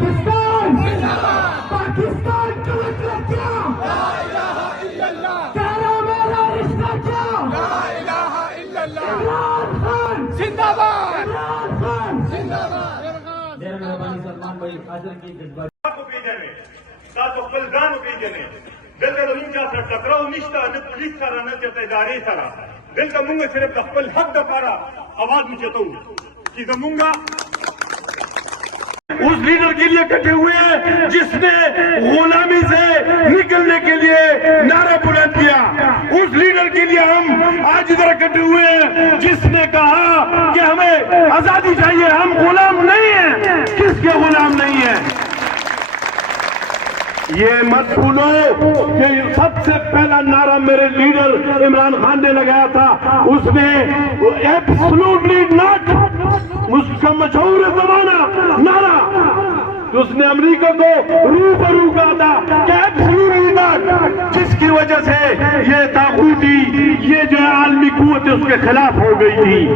پاکستان پاکستان کا مطلب کیا؟ لا الہ الا اللہ، تیرا میرا رشتہ کیا؟ لا الہ الا اللہ، عمران خان زندہ باد، عمران خان زندہ باد. ډېر مهرباني سلمان بھائی حاضر کی جذبات کو پیژنې تاسو خپل ځان وپېژنئ. دلته زموږ چا سره ټکراو نشته، نه پولیس سره نه چېرته ادارې سره. دلته مونږ صرف د خپل حق دپاره آواز اوچتو چې زمونږ اس لیڈر کے لیے کٹے ہوئے ہیں جس نے غلامی سے نکلنے کے لیے نعرہ بلند کیا. اس لیڈر کے لیے ہم آج ادھر کٹے ہوئے ہیں جس نے کہا کہ ہمیں آزادی چاہیے، ہم غلام نہیں ہیں. کس کے غلام نہیں ہیں؟ یہ مت بھولو کہ سب سے پہلا نعرہ میرے لیڈر عمران خان نے لگایا تھا. اس نے ایبسلوٹلی ناٹ، اس کا مشہور زمانہ نعرہ اس نے امریکہ کو روبرو کہا تھا کہ ایبسلوٹلی ناٹ، جس کی وجہ سے یہ طاغوتی یہ جو عالمی قوت اس کے خلاف ہو گئی تھی.